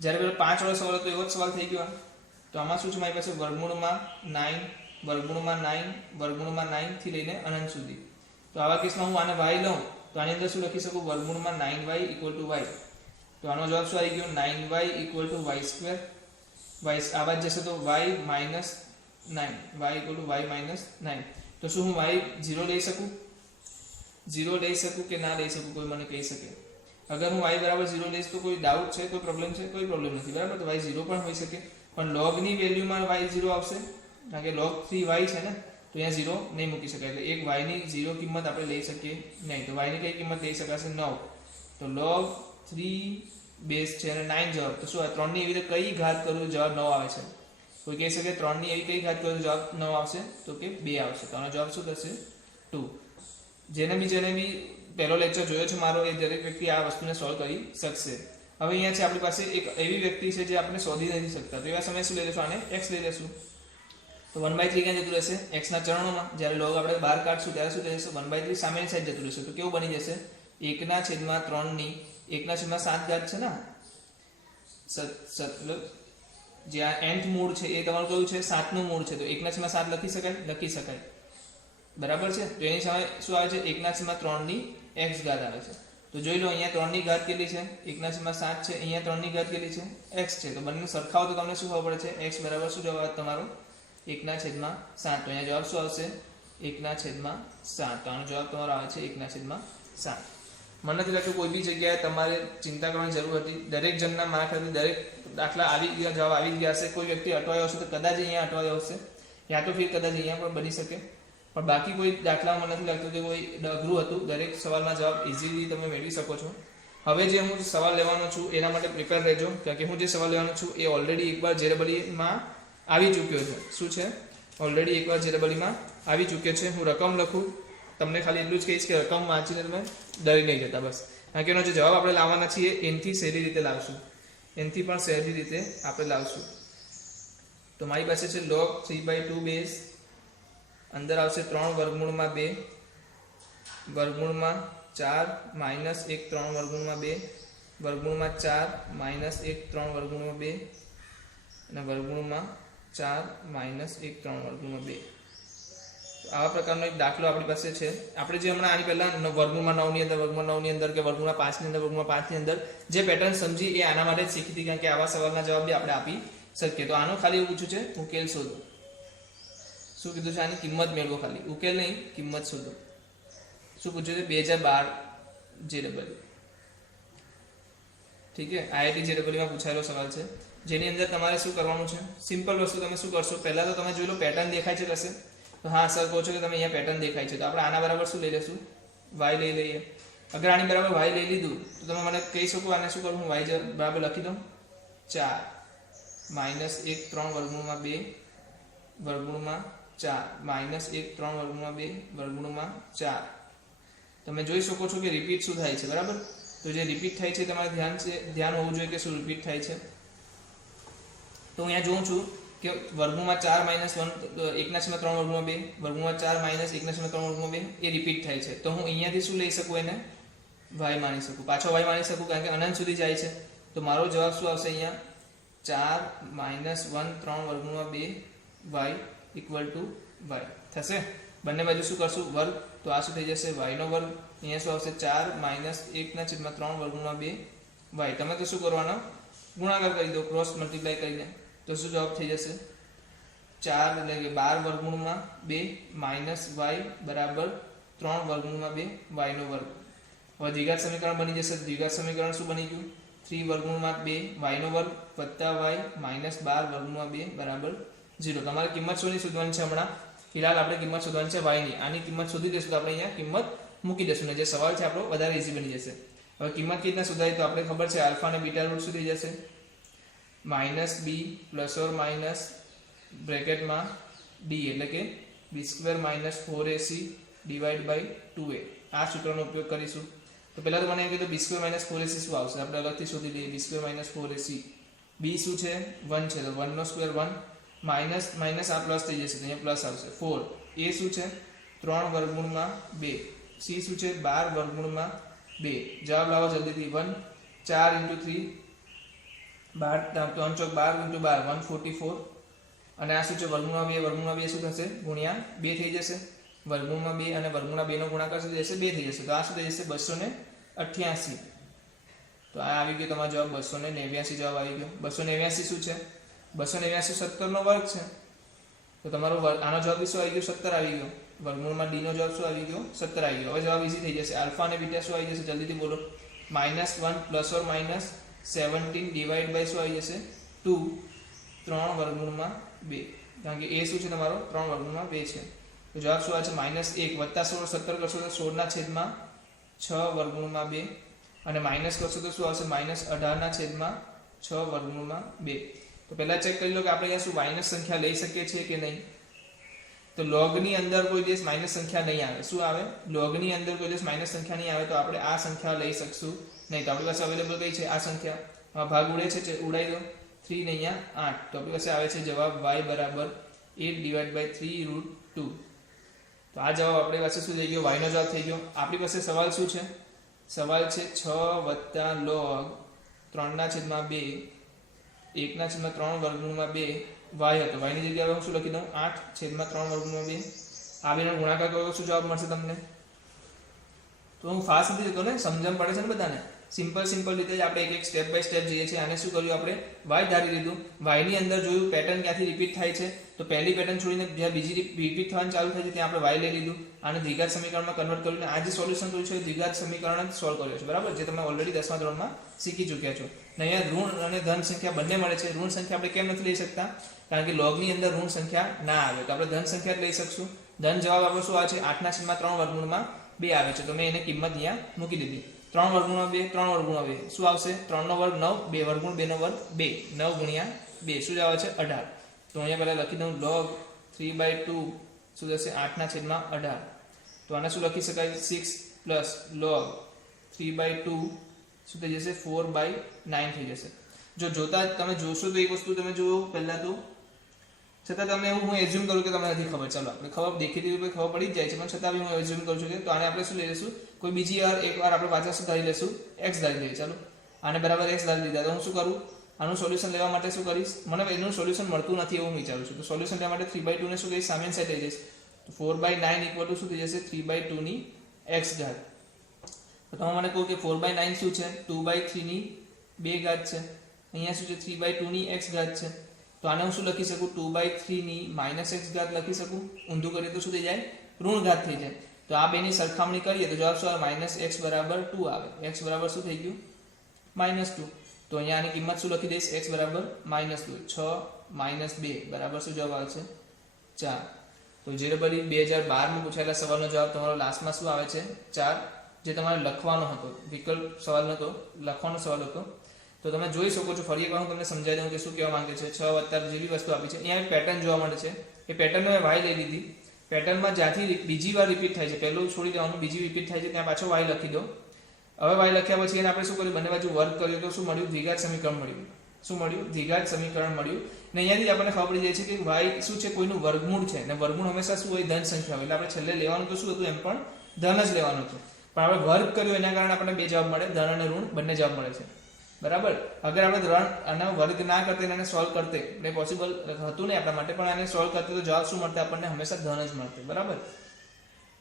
જ્યારે પેલો 5 વાળો સવાલ હતો એવો જ સવાલ થઈ ગયો. તો આમાં શું છે મારી પાસે વર્ગમૂળમાં 9 વર્ગમૂળમાં 9 વર્ગમૂળમાં 9 થી લઈને અનંત સુધી. તો આવા કેસમાં હું આને y લઉં તો આની અંદર શું લખી શકું વર્ગમૂળમાં 9y = y. તો આનો જવાબ શું આવી ગયો 9y = y². y આવા જ જશે તો y - 9 y = y - 9. તો શું હું y 0 લઈ શકું? 0 લઈ શકું કે ના લઈ શકું? કોઈ મને કહી શકે? અગર હું y બરાબર 0 લઈશ તો કોઈ ડાઉટ છે, કોઈ પ્રોબ્લેમ છે? કોઈ પ્રોબ્લેમ નથી, બરાબર. તો y 0 પણ હોઈ શકે, પણ log ની વેલ્યુમાં y 0 આવશે, કારણ કે log 3y છે ને, તો અહીંયા 0 નહીં મૂકી શકાય. એટલે એક y ની 0 કિંમત આપણે લઈ શકીએ નહીં. તો y ની કઈ કિંમત લઈ શકાશે 9. તો log 3 બેઝ છે અને 9 જવાબ. તો શું 3 ની એવી રીતે કઈ ઘાત કરું જવાબ 9 આવે છે? કોઈ કહી શકે 3 ની એવી કઈ ઘાત કરું જવાબ 9 આવશે? તો કે 2 આવશે. તો આનો જવાબ શું થશે 2. જેને બી પહેલો લેક્ચર જોયો છે મારો, એ દરેક વ્યક્તિ આ વસ્તુને સોલ્વ કરી શકશે. હવે અહીંયા છે આપણી પાસે એક એવી વ્યક્તિ છે જે આપણે શોધી નથી શકતા. તો એવા સમયે શું લઈ લેશું? આને x લઈ લેશું. તો 1/3 ક્યાં જતું રહેશે? x ના ચરણોમાં. જ્યારે log આપણે બહાર કાઢશું ત્યારે શું થઈ જશે? 1/3 સામેની સાઈડ જતું રહેશે. તો કેવું બની જશે? 1/3 ની 1/7 ઘાત છે ને, જે આ nth મૂળ છે એ તમારું કયું છે? 7 નું મૂળ છે. તો 1/7 લખી શકાય? લખી શકાય, બરાબર છે. તો એની સામે શું આવે છે? 1/3 ની x ઘાત આવે છે. તો જોઈ લો અહીંયા 3 ની ઘાત કેટલી છે? 1/7 છે. અહીંયા 3 ની ઘાત કેટલી છે? x છે. તો બંને સરખાવો તો તમને શું ખબર પડે છે? x બરાબર શું જવાબ તમારો? 1/7. તો અહીંયા જવાબ શું આવશે? 1/7. તો આનો જવાબ તમારો આવે છે 1/7. મને નથી લાગતું કોઈ બી જગ્યાએ તમારે ચિંતા કરવાની જરૂર હતી. દરેક જણના મારા ખ્યાલથી દરેક દાખલા આવી ગયા, જવાબ આવી ગયા હશે. કોઈ વ્યક્તિ અટવાયો હશે તો કદાચ અહીંયા અટવાયો હશે, યા તો ફિર કદાચ અહીંયા પણ બની શકે. પણ બાકી કોઈ દાખલામાં મને નથી લાગતું કે કોઈ અઘરું હતું. દરેક સવાલના જવાબ ઇઝીલી તમે મેળવી શકો છો. હવે જે હું સવાલ લેવાનો છું એના માટે પ્રિપેર રહેજો, કારણ કે હું જે સવાલ લેવાનો છું એ ઓલરેડી એકવાર JEE-માં આવી ચૂક્યો છે. શું છે? ઓલરેડી એકવાર JEE-માં આવી ચૂક્યો છે. હું રકમ લખું, તમને ખાલી એટલું જ કહીશ કે રકમ વાંચીને તમે ડરી નહીં જતા, બસ. કારણ કે એનો જે જવાબ આપણે લાવવાના છીએ એનથી સહેલી રીતે લાવશું, એનથી પણ સહેલી રીતે આપણે લાવશું. તો મારી પાસે છે log 3/2 બેઝ, અંદર આવશે 3 વર્ગમૂળમાં 2 વર્ગમૂળમાં 4 -1 3 વર્ગમૂળમાં 2 વર્ગમૂળમાં 4 -1 3 વર્ગમૂળમાં 2 અને વર્ગમૂળમાં 4 -1 3 વર્ગમૂળમાં 2. આવા પ્રકારનો એક દાખલો આપણી પાસે છે. આપણે જે હમણાં આની પહેલા વર્ગમૂળમાં 9 ની અંદર, વર્ગમૂળમાં 9 ની અંદર કે વર્ગમૂળમાં 5 ની અંદર, વર્ગમૂળમાં 5 ની અંદર જે પેટર્ન સમજી એ આના માટે જ શીખી હતી, કારણ કે આવા સવાલના જવાબ બી આપણે આપી શકીએ. તો આનું ખાલી એવું પૂછ્યું છે ઉકેલ શોધો. શું કીધું છે? આની કિંમત મેળવો, ખાલી ઉકેલ નહીં, કિંમત શોધો. શું પૂછ્યું છે? 2012 JEE. ઠીક છે, IIT JEE માં પૂછાયેલો સવાલ છે, જેની અંદર તમારે શું કરવાનું છે? સિમ્પલ વસ્તુ તમે શું કરશો? પહેલા તો તમે જોઈ લો પેટર્ન દેખાય છે કશે? તો હા સર કહો છો કે તમે અહીંયા પેટર્ન દેખાય છે, તો આપણે આના બરાબર શું લઈ લેશું? y લઈ લઈએ. અગર આની બરાબર y લઈ લીધું તો તમે મને કહી શકો આને શું કરું? હું y બરાબર લખી દઉં 4 -1 3 વર્ગમૂળમાં 2 વર્ગમૂળમાં 4 -1 3 વર્ગમૂળમાં 2 વર્ગમૂળમાં 4. તમે જોઈ શકો છો કે રિપીટ શું થાય છે, બરાબર? તો જે રિપીટ થાય છે તમારે ધ્યાન હોવું જોઈએ કે શું રિપીટ થાય છે. તો અહીંયા જોઉં છું કે વર્ગમૂળમાં 4 - 1/3 વર્ગમૂળમાં 2 વર્ગમૂળમાં 4 - 1/3 વર્ગમૂળમાં 2 એ રિપીટ થાય છે. તો હું અહીંયાથી શું લઈ શકું? એને y માની શકું, પાછો y માની શકું, કારણ કે અનંત સુધી જાય છે. તો મારો જવાબ શું આવશે? અહીંયા 4 - 1 3 વર્ગમૂળમાં 2 y = y થશે. બંને બાજુ શું કરશું? વર્ગ. તો આ શું થઈ જશે? y નો વર્ગ. અહીંયા શું આવશે? 4 - 1/3 વર્ગમૂળમાં 2 y. તમે તો શું કરવાનો? ગુણાકાર કરી દો, ક્રોસ મલ્ટીપ્લાય કરીને. તો શું જવાબ થઈ જશે? 4 એટલે કે 12 વર્ગમૂળમાં 2 - y બરાબર 3 વર્ગમૂળમાં 2 y નો વર્ગ. હવે દ્વિઘાત સમીકરણ બની જશે. દ્વિઘાત સમીકરણ શું બની ગયું? 3 વર્ગમૂળમાં 2 y નો વર્ગ વત્તા y -12 વર્ગમૂળમાં 2 બરાબર 0. તમારે કિંમત શોધવાની છે હમણાં. ફિલહાલ આપણે કિંમત શોધવાની છે y ની. આની કિંમત શોધી દઈશું તો આપણે અહીંયા કિંમત મૂકી દઈશું ને જે સવાલ છે આપણો વધારે ઈઝી બની જશે. હવે કિંમત કેવી રીતના શોધાય? તો આપણે ખબર છે આલ્ફા અને બીટા રૂટ શું થઈ જશે? -b ± બ્રેકેટમાં d એટલે કે b² - 4ac / 2a. આ સૂત્રનો ઉપયોગ કરીશું. તો પહેલા તો મને એમ કીધું b² - 4ac શું આવશે? આપણે અલગથી શોધી લઈએ. b² - 4ac, b શું છે? 1 છે, તો 1 નો સ્ક્વેર 1 માઇનસ આ પ્લસ થઈ જશે, તો અહીંયા પ્લસ આવશે. 4 a શું છે? 3 વર્ગમૂળમાં 2. c શું છે? 12 વર્ગમૂળમાં 2. જવાબ લાવો જલ્દીથી. 1 4 × 3 12 3 ચોક 12 × 12 144 અને આ શું છે વર્ગમૂળમાં 2 શું થશે ગુણ્યા 2 થઈ જશે, વર્ગમૂળમાં 2 અને વર્ગમૂળમાં 2 નો ગુણાકાર શું થઈ જશે 2 થઈ જશે, તો આ શું થઈ જશે 288. તો આ આવી ગયો તમારો જવાબ 289 જવાબ આવી ગયો. 289 શું છે 289 17 નો વર્ગ છે, તો તમારો આનો જવાબ શું આવી ગયો 17 આવી ગયો, વર્ગમૂળમાં d નો જવાબ શું આવી ગયો 17 આવી ગયો. હવે જવાબ ઈઝી થઈ જશે, આલ્ફા અને બીટા શું આવી જશે જલ્દીથી બોલો, -1 ± 17 ડિવાઈડ બાય શું આવી જશે 2, 3 વર્ગમૂળમાં 2, કારણ કે a શું છે તમારો 3 વર્ગમૂળમાં 2 છે, તો જવાબ શું આવે છે -1 વત્તા 16 17 કરશો તો 16 ના છેદમાં 6 વર્ગમૂળમાં 2 અને માઇનસ કરશો તો શું આવશે -18 ના છેદમાં 6 વર્ગમૂળમાં 2. તો પહેલા ચેક કરી લો કે આપણે અહીંયા શું માઇનસ સંખ્યા લઈ શકીએ છીએ કે નહીં. તો log ની અંદર કોઈ દિવસ માઇનસ સંખ્યા નહીં આવે, શું આવે log ની અંદર કોઈ દિવસ માઇનસ સંખ્યા નહીં આવે, તો આપણે આ સંખ્યા લઈ શકશું નહીં. તો આપણી પાસે અવેલેબલ કઈ છે આ સંખ્યા, ભાગ ઉડે છે ઉડાઈ દો 3 ને અહીંયા 8, તો આપણી પાસે આવે છે જવાબ y બરાબર 8/3√2. તો આ જવાબ આપણી પાસે શું થઈ ગયો y નો જવાબ થઈ ગયો. આપણી પાસે સવાલ શું છે, સવાલ છે 6 + log 3/2 1/3 વર્ગમૂળમાં 2 y હતો, y ની જગ્યાએ હું શું લખી દઉં 8/3 વર્ગમૂળમાં 2. આ બેનો ગુણાકાર કરો શું જવાબ મળશે તમને. તો હું ફાસ્ટ નથી જતો ને, સમજણ પડે છે ને બધાને, સિમ્પલ રીતે જ આપણે એક સ્ટેપ બાય સ્ટેપ જઈએ છીએ. આને શું કર્યું આપણે y ધારી લીધું, y ની અંદર જોયું પેટર્ન ક્યાંથી રિપીટ થાય છે, તો પહેલી પેટર્ન છોડીને જ્યાં બીજી રિપીટ થવાનું ચાલુ થાય છે ત્યાં આપણે y લઈ લીધું, આને દ્વિઘાત સમીકરણમાં કન્વર્ટ કરીને આ જે સોલ્યુશન કર્યું છે એ દ્વિઘાત સમીકરણ જ સોલ્વ કર્યો છે, બરાબર, જે તમે ઓલરેડી 10મા ધોરણમાં શીખી ચૂક્યા છો. અને અહીંયા ઋણ અને ધન સંખ્યા બંને મળે છે. ઋણ સંખ્યા આપણે કેમ નથી લઈ શકતા, કારણ કે log ની અંદર ઋણ સંખ્યા ના આવે, તો આપણે ધન સંખ્યા જ લઈ શકશું. ધન જવાબ આપણો શું આવે છે 8/3 વર્ગમૂળમાં 2 આવે છે, તો મેં એને કિંમત અહીંયા મૂકી દીધી. 3 વર્ગમૂળમાં 2 3 વર્ગમૂળમાં 2 શું આવશે 3 નો વર્ગ 9, 2 વર્ગમૂળ 2 નો વર્ગ 2, 9 ગુણ્યા 2 શું આવે છે 18. તો અહીંયા પહેલા લખી દઉં log 3/2 શું થશે 8/18. તો આને શું લખી શકાય 6 + log 3/2 શું થઈ જશે 4/9 થઈ જશે. જો જોતા તમે જોશો તો એક વસ્તુ તમે જુઓ પહેલા તો, છતાં તમે એવું હું એઝ્યુમ કરું કે તમને નથી ખબર, ચાલો આપણે ખબર દેખીતી રૂપે ખબર પડી જ જાય છે, પણ છતાં બી હું એઝ્યુમ કરું છું કે તો આને આપણે શું લઈ લઈશું, કોઈ બીજી એકવાર આપણે પાછા શું ધારી લઈશું x ધારી લઈએ. ચાલો આને બરાબર x ધારી લીધા, તો હું શું કરું આનું સોલ્યુશન લેવા માટે શું કરીશ, મને એનું સોલ્યુશન મળતું નથી એવું વિચારું છું, તો સોલ્યુશન લેવા માટે 3/2 ને શું કહીશ સામેની સાઈડ લઈ જઈશ, તો 4/9 = શું થઈ જશે 3/2 ની x ઘાત. તો તમે મને કહો કે 4/9 શું છે 2/3 ની 2 ઘાત છે, અહીંયા શું છે 3/2 ની x ઘાત છે, તો આને હું શું લખી શકું 2/3 ની -x ઘાત લખી શકું. ઊંધું કરીએ તો શું થઈ જાય ઋણ ઘાત થઈ જાય. તો આ બેની સરખામણી કરીએ તો જવાબ શું આવે -x = 2 આવે. x બરાબર શું થઈ ગયું -2. તો અહીંયા આની કિંમત શું લખી દઈશ x બરાબર -2, 6 - 2 બરાબર શું જવાબ આવશે 4. તો જે 2012 માં પૂછાયેલા સવાલનો જવાબ તમારો લાસ્ટમાં શું આવે છે 4, જે તમારે લખવાનો હતો, વિકલ્પ સવાલ નતો, લખવાનો સવાલ હતો. તો તમે જોઈ શકો છો, ફરી એકવાર હું તમને સમજાવી દઉં કે શું કહેવા માંગે છે. 6 + જેવી વસ્તુ આપી છે, અહીંયા એક પેટર્ન જોવા મળે છે, એ પેટર્નનો મેં y લઈ લીધી. પેટર્નમાં જ્યાંથી બીજી વાર રિપીટ થાય છે, પહેલું છોડી દેવાનું, બીજી રિપીટ થાય છે ત્યાં પાછો y લખી દો. હવે y લખ્યા પછી એને આપણે શું કર્યું, બંને બાજુ વર્ગ કર્યો તો શું મળ્યું દ્વિઘાત સમીકરણ મળ્યું. શું મળ્યું દ્વિઘાત સમીકરણ મળ્યું. ને અહીંયાથી જ આપણને ખબર પડી જાય છે કે y શું છે કોઈનું વર્ગમૂળ છે, અને વર્ગમૂળ હંમેશા શું હોય ધન સંખ્યા હોય, એટલે આપણે છેલ્લે લેવાનું તો શું હતું એમ પણ ધન જ લેવાનું હતું, પણ આપણે વર્ગ કર્યો એના કારણે આપણને બે જવાબ મળે, ધન અને ઋણ બંને જવાબ મળે છે, બરાબર. અગર આપણે ઋણ અને વર્ગ ના કરતે એને સોલ્વ કરતે એટલે પોસિબલ હતું નહીં આપણા માટે, પણ આને સોલ્વ કરતે તો જવાબ શું મળતે આપણને હંમેશા ધન જ મળતે, બરાબર.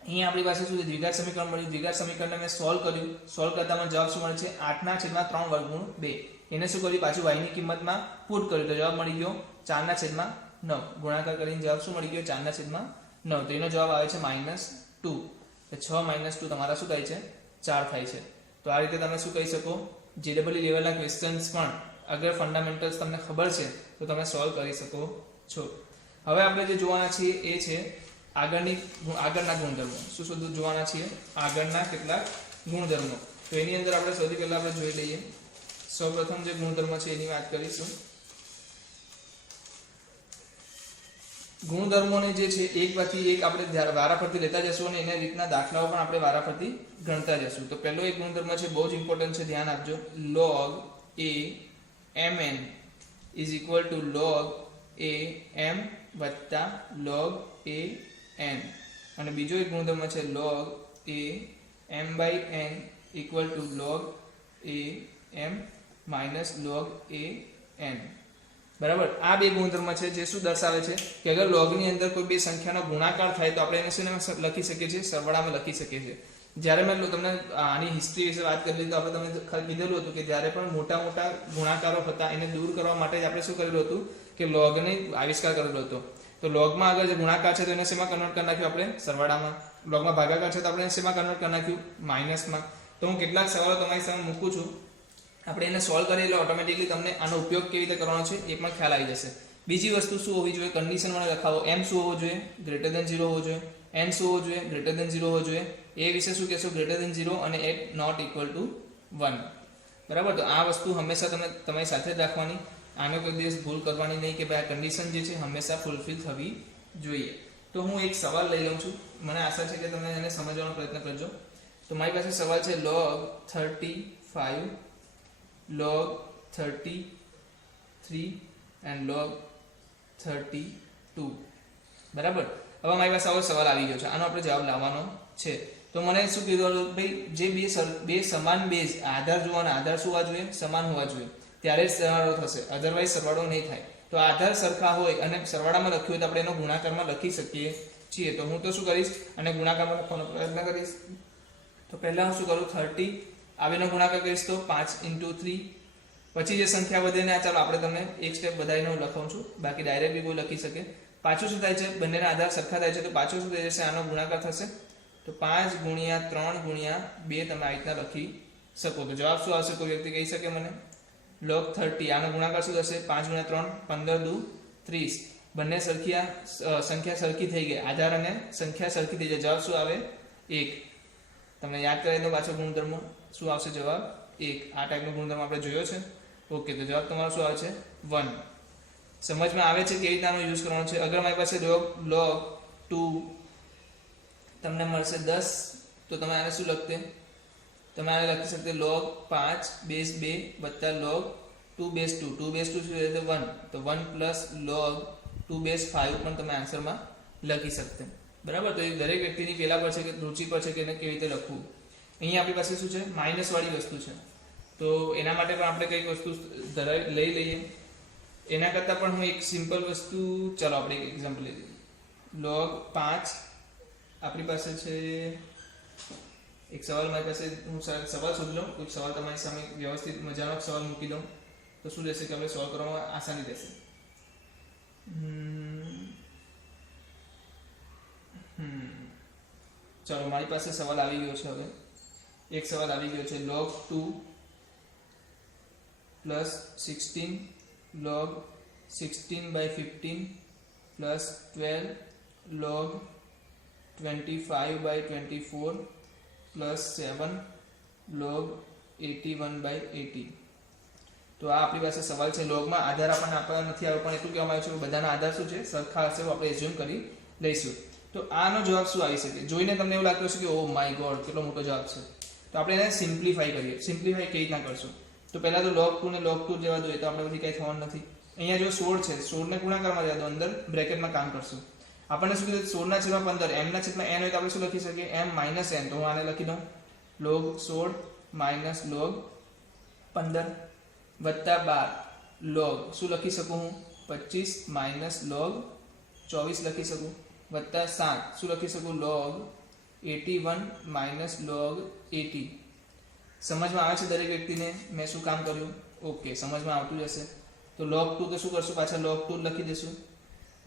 અહીંયા આપણી પાસે શું છે દ્વિઘાત સમીકરણ મળ્યું. દ્વિઘાત સમીકરણને મેં સોલ્વ કર્યું, સોલ્વ કરતા મને જવાબ શું મળે છે 8/3 વર્ગમૂળ 2. એને શું કર્યું પાછું y ની કિંમતમાં પુટ કર્યું, તો જવાબ મળી ગયો 4/9. ગુણાકાર કરીને જવાબ શું મળી ગયો 4/9. તો એનો જવાબ આવે છે -2. તો 6 - 2 તમારા શું થાય છે 4 થાય છે. તો આ રીતે તમે શું કહી શકો, JEE લેવલના ક્વેશ્ચન્સ પણ અગર ફંડામેન્ટલ્સ તમને ખબર છે તો તમે સોલ્વ કરી શકો છો. હવે આપણે જે જોવાના છીએ એ છે આગળના ગુણધર્મો. શું જોવાના છીએ આગળના કેટલાક ગુણધર્મો. તો એની અંદર આપણે સૌથી પહેલા આપણે જોઈ લઈએ. સૌપ્રથમ જે ગુણધર્મ છે એની વાત કરીશું. ગુણધર્મોને જે છે એક પછી એક આપણે વારાફરતી લેતા જશું અને એના રીતના દાખલાઓ પણ આપણે વારાફરતી ગણતા જશું. તો પહેલો એક ગુણધર્મ છે, બહુ જ ઇમ્પોર્ટન્ટ છે, ધ્યાન આપજો. log a mn = log a m + log a n. અને બીજો એક ગુણધર્મ છે log a m/n = log a m - log a n. બરાબર. આ બે ગુણધર્મ છે જે શું દર્શાવે છે કે અગર લોગની અંદર કોઈ બે સંખ્યાનો ગુણાકાર થાય તો આપણે એને શું લખી શકીએ છીએ, સરવાળામાં લખી શકીએ છીએ. જ્યારે મેં તમને આની હિસ્ટ્રી વિશે વાત કરી તો આપણે તમને કીધેલું હતું કે જ્યારે પણ મોટા મોટા ગુણાકારો હતા એને દૂર કરવા માટે જ આપણે શું કરેલું હતું કે લોગને આવિષ્કાર કરેલો હતો. તો લોગમાં અગર જે ગુણાકાર છે તો એને શેમાં કન્વર્ટ કરી નાખ્યું આપણે, સરવાળામાં. લોગમાં ભાગાકાર છે તો આપણે શેમાં કન્વર્ટ કરી નાખ્યું, માઇનસમાં. તો હું કેટલાક સવાલો તમારી સામે મૂકું છું, આપણે એને સોલ્વ કરીએ એટલે ઓટોમેટિકલી તમને આનો ઉપયોગ કેવી રીતે કરવાનો છે એ પણ ખ્યાલ આવી જશે. બીજી વસ્તુ શું હોવી જોઈએ, કન્ડિશન મને લખાવો. m શું હોવો જોઈએ, ગ્રેટર ધેન 0 હોવો જોઈએ. n શું હોવો જોઈએ, ગ્રેટર ધેન 0 હોવો જોઈએ. એ વિશે શું કહેશો, ગ્રેટર ધેન 0 અને એટ નોટ ઇક્વલ ટુ 1. બરાબર. તો આ વસ્તુ હંમેશા તમે તમારી સાથે જ રાખવાની. આનો કોઈ દિવસ ભૂલ કરવાની નહીં કે ભાઈ આ કન્ડિશન જે છે હંમેશા ફૂલફિલ થવી જોઈએ. તો હું એક સવાલ લઈ લઉં છું, મને આશા છે કે તમે એને સમજવાનો પ્રયત્ન કરજો. તો મારી પાસે સવાલ છે log 35 log 33 and log 32. બરાબર. હવે મારી પાસે આવો સવાલ આવી ગયો છે, આનો આપણે જવાબ લાવવાનો છે. તો મને શું કીધું ભાઈ, જે બે સમાન બેઝ આધાર જોવાના, આધાર શું હોવા જોઈએ, સમાન હોવા જોઈએ, ત્યારે જ સરવાળો થશે, અધરવાઇઝ સરવાળો નહીં થાય. તો આધાર સરખા હોય અને સરવાળામાં લખ્યું હોય તો આપણે એનો ગુણાકારમાં લખી શકીએ છીએ. તો હું તો શું કરીશ, અને ગુણાકારમાં લખવાનો પ્રયત્ન કરીશ. તો પહેલા હું શું કરું, 30 આવેનો ગુણાકાર કરીશ તો 5 × 3. પછી જે સંખ્યા વધે ને ચાલો આપણે તમને એક સ્ટેપ વધારીને લખાવું છું, બાકી ડાયરેક્ટ બી કોઈ લખી શકે. પાછું શું થાય છે, બંનેના આધાર સરખા થાય છે તો પાછું શું થઈ જશે, આનો ગુણાકાર થશે. તો 5 × 3 × 2 તમે આ રીતના લખી શકો. તો જવાબ શું આવશે, કોઈ વ્યક્તિ કહી શકે મને, log 30. આનો ગુણાકાર શું થશે, 5 × 3 15 દુ 30. બંને સંખ્યા સરખી થઈ ગઈ, આધાર અને સંખ્યા સરખી થઈ જાય. જવાબ શું આવે, 1. તમને યાદ કરાવી દો પાછો ગુણધર્મ શું આવશે, જવાબ 1. આ ટાઈપનો ગુણધર્મ આપણે જોયો છે. ઓકે. તો જવાબ તમારો શું આવે છે, 1. સમજમાં આવે છે કેવી રીતના આનો યુઝ કરવાનો છે. અગર મારી પાસે log 2 તમને મળશે 10 તો તમે આને શું લખતે, તમે આને લખી શકતે log 5 બેઝ 2 વત્તા log 2 બેઝ 2. 2 બેઝ 2 શું છે, 1. તો 1 પ્લસ log 2 બેઝ 5 પણ તમે આન્સરમાં લખી શકતે. બરાબર. તો એ દરેક વ્યક્તિની પેલા પર છે કે રુચિ પર છે કે એને કેવી રીતે લખવું. અહીંયા આપણી પાસે શું છે, માઇનસ વાળી વસ્તુ છે. તો એના માટે પણ આપણે કંઈક વસ્તુ લઈ લઈએ. એના કરતાં પણ હું એક સિમ્પલ વસ્તુ, ચાલો આપણે એક એક્ઝામ્પલ લઈ લઈએ. log 5 આપણી પાસે છે એક સવાલ, મારી પાસે હું સવાલ શોધી લઉં, કોઈ સવાલ તમારી સામે વ્યવસ્થિત મજાનો સવાલ મૂકી દઉં તો શું રહેશે કે આપણે સોલ્વ કરવામાં આસાની રહેશે. ચાલો મારી પાસે સવાલ આવી ગયો છે. હવે એક સવાલ આવી ગયો છે, log 2 plus 16 log 16/15 plus 12 log 25/24 plus 7 log 81/80. તો આ આપણી પાસે સવાલ છે. લોગમાં આધાર આપણને આપવા નથી આવ્યો, પણ એટલું કહેવામાં આવ્યું છે કે બધાના આધાર શું છે, સરખા હશે, આપણે એઝ્યુમ કરી લઈશું. તો આનો જવાબ શું આવી શકે, જોઈને તમને એવું લાગતું હશે કે ઓ માય ગોડ કેટલો મોટો જવાબ છે. તો આપણે એને સિમ્પ્લિફાઈ કરીએ. સિમ્પ્લિફાઈ કેવી રીતના કરશું, તો પહેલા તો log 2 ને log 2 જેવા જોઈએ તો આપણે બધી કંઈ થવાનું નથી. અહીંયા જો 16 છે, 16 ને ગુણાકારમાં જવા દો, અંદર બ્રેકેટમાં કામ કરશું. આપણને શું કીધું, 16/15 m ના છેદમાં n હોય તો આપણે શું લખી શકીએ, m - n. તો હું આને લખી દઉં log 16 માઇનસ log 15 વત્તા 12 log શું લખી શકું હું, 25 માઇનસ log 24 લખી શકું, વત્તા 7 શું લખી શકું, log 81 માઇનસ log 80. સમજમાં આવે છે દરેક વ્યક્તિને મેં શું કામ કર્યું? ઓકે, સમજમાં આવતું જશે. તો log 2 તો શું કરશું, પાછા log 2 લખી દેશું,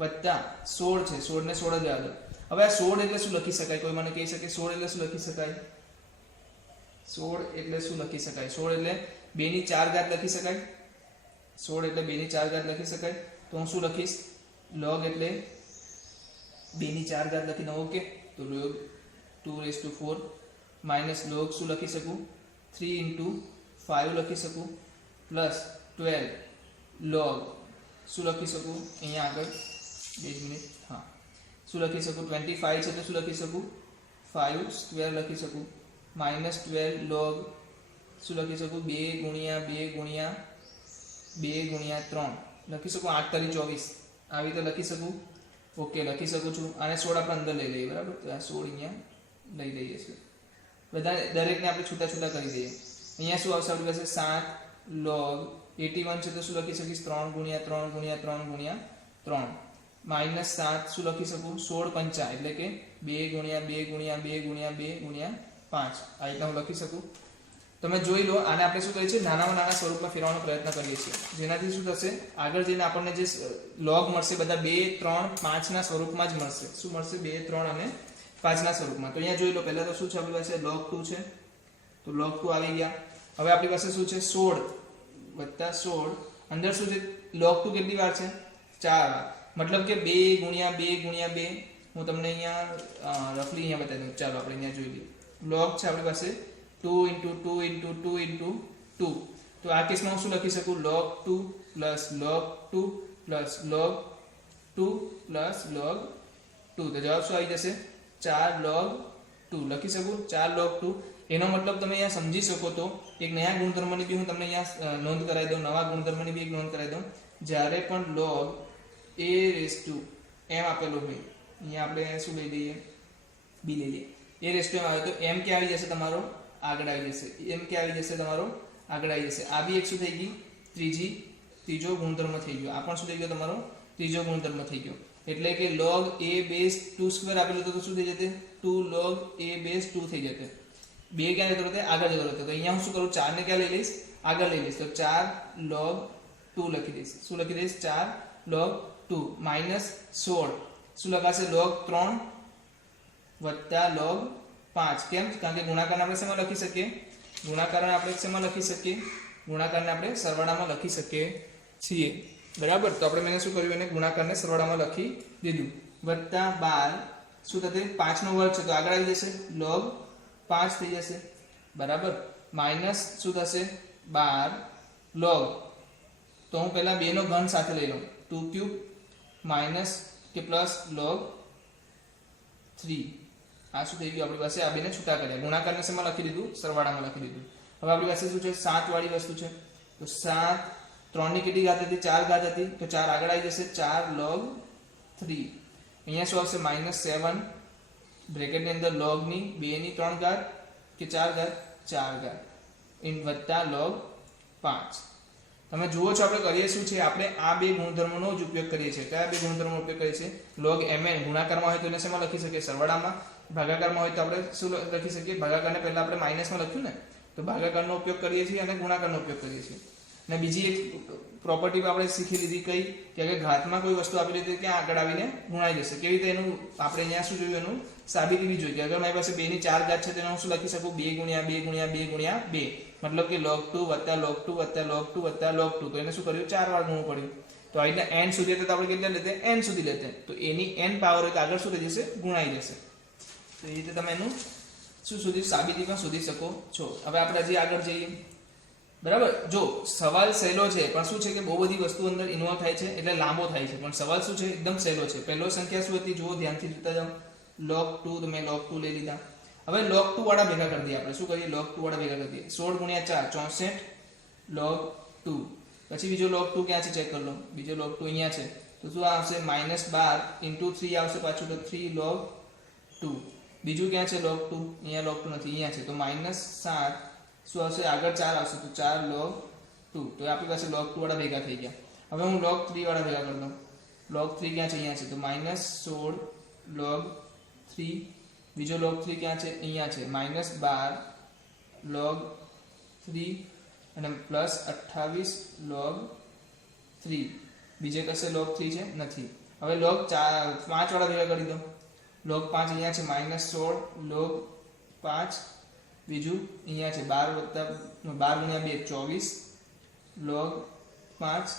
વત્તા 16 છે, 16 ને 16 જ યાદ. હવે આ 16 એટલે શું લખી શકાય, કોઈ મને કહી શકે 16 એટલે શું લખી શકાય? 16 એટલે શું લખી શકાય? 16 એટલે 2 ની 4 ઘાત લખી શકાય. 16 એટલે 2 ની 4 ઘાત લખી શકાય. તો હું શું લખીશ, log એટલે 2 ની 4 ઘાત લખી દઉં. ઓકે, તો log 2⁴ માઇનસ log શું લખી શકું, 3 × 5 લખી શકું, પ્લસ 12 log શું લખી શકું, અહીંયા આગળ 2 મિનિટ, હા, શું લખી શકું, 25 છે તો શું લખી શકું, 5² લખી શકું, માઇનસ 12 log શું લખી શકું, 2 × 3 લખી શકું, 8 × 24 આવી રીતે લખી શકું. ઓકે, લખી શકું છું. આને 16 આપણે અંદર લઈ લઈએ, બરાબર. તો આ 16 અહીંયા લઈ લઈએ છીએ. બધા દરેકને આપણે છૂટા છૂટા કરી દઈએ. અહીંયા શું આવશે આપણી પાસે, 7 log 81 છે તો શું લખી શકીશ 3 ગુણ્યા 3 ગુણ્યા 3 ગુણ્યા 3 માઇનસ 7 શું લખી શકું 16 પંચા એટલે કે 2 ગુણ્યા 2 ગુણ્યા 2 ગુણ્યા 2 ગુણ્યા 5 આ રીતના હું લખી શકું. તમે જોઈ લો આને આપણે શું કરીએ છીએ નાનામાં નાના સ્વરૂપમાં ફેરવવાનો પ્રયત્ન કરીએ છીએ જેનાથી શું થશે આગળ જઈને આપણને જે લોગ મળશે બધા 2 3 5 ના સ્વરૂપમાં જ મળશે. શું મળશે 2 3 અને 5 ના સ્વરૂપમાં. તો અહીંયા જોઈ લો પહેલા તો શું છે આપણી પાસે log 2 છે તો log 2 આવી ગયા. હવે આપણી પાસે શું છે 16 વત્તા 16 અંદર શું છે log 2 કેટલી વાર છે 4 વાર મતલબ કે 2 ગુણ્યા 2 ગુણ્યા 2 હું તમને અહીંયા રફલી અહીંયા બતાવી દઉં. ચાલો આપણે અહીંયા જોઈ લઈએ. log છે આપણી પાસે 2 * 2 * 2 * 2 તો આ કેસમાં હું શું લખી શકું log 2 + log 2 + log 2 + log 2 તો જવાબ શું આવી જશે 4 log 2 લખી શકું 4 log 2. એનો મતલબ તમે અહીંયા સમજી શકો તો એક નયા ગુણધર્મની બી હું તમને અહીંયા નોંધ કરાવી દઉં નવા ગુણધર્મની બી એક નોંધ કરાવી દઉં. જ્યારે પણ log a m આપેલો હોય અહીંયા આપણે શું લઈ લઈએ b લઈ લઈએ a m આવે તો m કે આવી જશે તમારો આગળ આવી જશે m કે આવી જશે તમારો આગળ આવી જશે. આ બી એક શું થઈ ગઈ ત્રીજો ગુણધર્મ થઈ ગયો. આ પણ શું થઈ ગયો તમારો ત્રીજો ગુણધર્મ થઈ ગયો. એટલે કે log a base 2² આપેલું તો શું થઈ જશે 2 log a base 2 થઈ જશે. 2 ક્યાં જતો રહે આગળ જતો રહે તો અહીંયા હું શું કરું 4 ને ક્યાં લઈ લઈશ આગળ લઈ લઈશ તો 4 log 2 લખી દઈશ. શું લખી દઈશ 4 log 2 માઇનસ 16 શું લખાશે log 3 વત્તા log 5 કેમ કારણ કે ગુણાકારને આપણે શેમાં લખી શકીએ ગુણાકારને આપણે શેમાં લખી શકીએ ગુણાકારને આપણે સરવાળામાં લખી શકીએ છીએ બરાબર. તો આપણે મેં શું કર્યું એને ગુણાકારને સરવાળામાં લખી દીધું વત્તા 12 શું થશે 5 નો વર્ગ છે તો આગળ આવી જશે log 5 થઈ જશે બરાબર. માઇનસ શું થશે 12 log તો હું પહેલા 2 નો ઘન સાથે લઈ લઉં 2³ માઇનસ કે પ્લસ log 3 આ શું થઈ ગયું આપણી પાસે આ બેને છૂટા કર્યા ગુણાકારને શેમાં લખી દીધું સરવાળામાં લખી દીધું. હવે આપણી પાસે શું છે 7 વાળી વસ્તુ છે તો 7 3 ની કેટલી ઘાત હતી 4 ઘાત હતી તો 4 આગળ આવી જશે 4 log 3 અહીંયા શું આવશે -7 બ્રેકેટની અંદર log ની 2 ની 3 ઘાત કે 4 ઘાત 4 ઘાત ઇન વત્તા log 5. તમે જુઓ છો આપણે કરીએ શું છે આપણે આ બે ગુણધર્મોનો જ ઉપયોગ કરીએ છીએ. કયા બે ગુણધર્મોનો ઉપયોગ કરીએ છીએ log mn ગુણાકારમાં હોય તો એને શેમાં લખી શકીએ સરવાળામાં ભાગાકારમાં હોય તો આપણે શું લખી શકીએ ભાગાકારને પહેલા આપણે માઇનસમાં લખ્યું ને તો ભાગાકારનો ઉપયોગ કરીએ છીએ અને ગુણાકારનો ઉપયોગ કરીએ છીએ. અને બીજી એક પ્રોપર્ટી આપણે શીખી લીધી કઈ કે ઘાતમાં કોઈ વસ્તુ આપી લીધી કે આગળ આવીને ગુણાઈ જશે કેવી રીતે એનું આપણે અહીંયા શું જોયું એનું સાબિતી બી જોઈ કે અગર મારી પાસે 2 ની 4 ઘાત છે તો હું શું લખી શકું 2 ગુણ્યા 2 ગુણ્યા 2 ગુણ્યા 2 મતલબ કે log 2 વત્તા log 2 વત્તા log 2 વત્તા log 2 તો એને શું કર્યું 4 વાર ગુણવું પડ્યું. તો આ રીતના n સુધી તો આપણે કેટલા લેતે n સુધી લેતે તો એની n પાવર હોય તો આગળ શું થઈ જશે ગુણાઈ જશે. તો એ રીતે તમે એનું શું સુધી સાબિતી પણ શોધી શકો છો. હવે આપણે હજી આગળ જઈએ બરાબર. જો સવાલ સહેલો છે પણ શું છે કે બહુ બધી વસ્તુ અંદર ઇન્વોલ્વ થાય છે એટલે લાંબો થાય છે પણ સવાલ શું છે એકદમ સહેલો છે. પહેલો સંખ્યા શું હતી જુઓ ધ્યાનથી જોતા જાઓ log 2 તો મેં log 2 લઈ લીધા. હવે log 2 વાળા ભેગા કરી દઈએ આપણે શું કરીએ log 2 વાળા ભેગા કરી દઈએ 16 ગુણ્યા 4 64 log 2 પછી બીજો log 2 ક્યાં છે ચેક કરી લો બીજો log 2 અહીંયા છે તો શું આવશે -12 * 3 આવશે પાછું તો 3 log 2 બીજું ક્યાં છે log 2 અહીંયા log 2 નથી અહીંયા છે તો -7 શું આવશે આગળ 4 આવશે તો 4 log 2 તો આપણી પાસે log 2 વાળા ભેગા થઈ ગયા. હવે હું log 3 વાળા ભેગા કરી દઉં log 3 ક્યાં છે અહીંયા છે તો -16 log 3 બીજો log 3 ક્યાં છે અહીંયા છે -12 log 3 અને +28 log 3 બીજે કશે log 3 છે નથી. હવે log 5 વાળા ભેગા કરી દો log 5 અહીંયા છે -16 log 5 બીજું અહીંયા છે 12 ગુણ્યા 2 24 log 5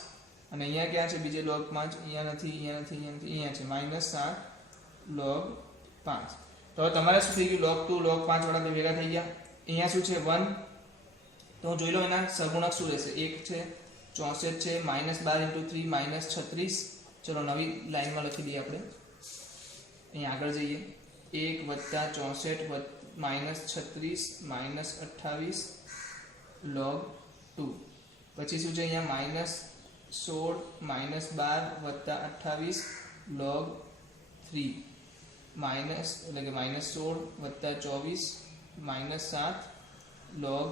અને અહીંયા ક્યાં છે બીજે log 5 અહીંયા નથી અહીંયા છે -7 log 5. તો હવે તમારે શું થઈ ગયું log 2 log 5 વાળા ભેગા થઈ ગયા. અહીંયા શું છે 1 તો જોઈ લો એના સહગુણક શું રહેશે 1 છે 64 છે -12 * 3 -36 ચલો નવી લાઈનમાં લખી દઈએ આપણે અહીંયા આગળ જઈએ 1 + 64 -36 -28 log 2 પછી શું છે અહીંયા -16 -12 + 28 log 3 એટલે કે -16 + 24 -7 log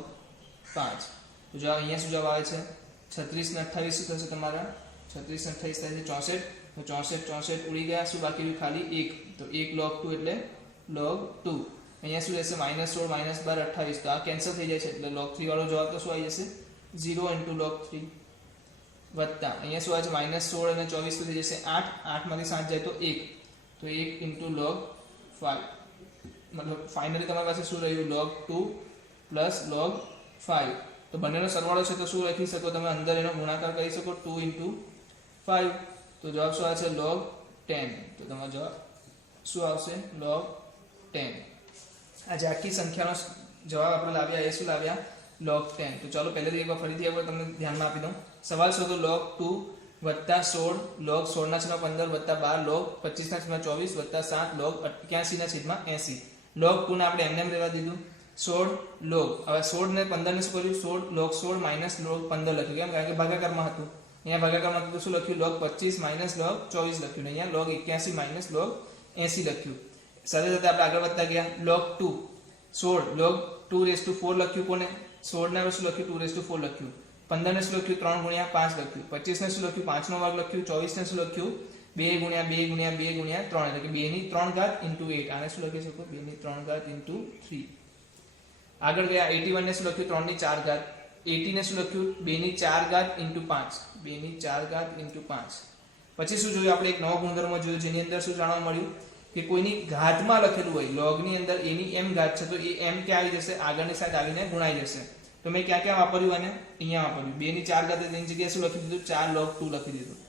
5 તો જો અહીંયા શું જવાબ આવે છે 36 ને 28 શું થશે તમારા 36 ને 28 થાય છે 64 તો 64 ઉડી ગયા શું બાકી રહ્યું ખાલી 1 તો 1 log 2 એટલે log 2 અહીંયા શું રહેશે -16 -12 28 તો આ કેન્સલ થઈ જાય છે એટલે log 3 વાળો જવાબ તો શું આવી જશે 0 * log 3 વત્તા અહીંયા શું આવે છે -16 અને 24 તો થઈ જશે 8 8 માંથી 7 જાય તો 1 તો 1 * log 5 मतलब फाइनली તમારી પાસે શું રહ્યું log 2 પ્લસ log 5 તો બંનેનો સરવાળો છે તો શું લખી શકો તમે અંદર એનો ગુણાકાર કરી શકો 2 * 5 તો જવાબ શું આવે છે log 10 તો તમારો જવાબ શું આવશે log 10 આજે આખી સંખ્યાનો જવાબ આપણે લાવ્યા એ શું લાવ્યા log 10 તો ચાલો પહેલેથી એકવાર ફરીથી એકવાર તમને ધ્યાનમાં આપી દઉં સવાલ શોધો log 2 વત્તા 16 log 16 ના છેદમાં 15 વત્તા 12 log 25 ના છેદમાં 24 વત્તા 7 log 81 ના છેદમાં 80 log 2 ને આપણે એમને રહેવા દીધું 16 log હવે 16 ને 15 ને શું કર્યું 16 log 16 માઈનસ log 15 લખ્યું કેમ કારણ કે ભાગાકારમાં હતું અહીંયા ભાગાકારમાં હતું શું લખ્યું log 25 માઈનસ log 24 લખ્યું ને અહીંયા log 81 માઈનસ log 80 લખ્યું સાથે સાથે આપણે આગળ વધતા ગયા log 2 16 log 2⁴ લખ્યું કોને 16 ને શું લખ્યું 2⁴ લખ્યું 15 ને શું લખ્યું 3 * 5 લખ્યું 25 ને શું લખ્યું 5 નો વર્ગ લખ્યું 24 ને શું લખ્યું 2 * 2 * 2 * 3 એટલે કે 2 ની 3 ઘાત * 8 આને શું લખી શકો 2 ની 3 ઘાત * 3 આગળ ગયા 81 ને શું લખ્યું 3 ની 4 ઘાત 80 ને શું લખ્યું 2 ની 4 ઘાત * 5 2 ની 4 ઘાત * 5 પછી શું જોયું આપણે એક નવો ગુણધર્મ જોયું જેની અંદર શું જાણવા મળ્યું કે કોઈની ઘાતમાં લખેલું હોય log ની અંદર a ની m ઘાત છે તો એ m ક્યાં આવી જશે આગળની સાઈડ આવીને ગુણાઈ જશે તો મેં ક્યાં ક્યાં વાપર્યું અને અહીંયા વાપર્યું 2 ની 4 ઘાત એની જગ્યાએ શું લખી દીધું 4 log 2 લખી દીધું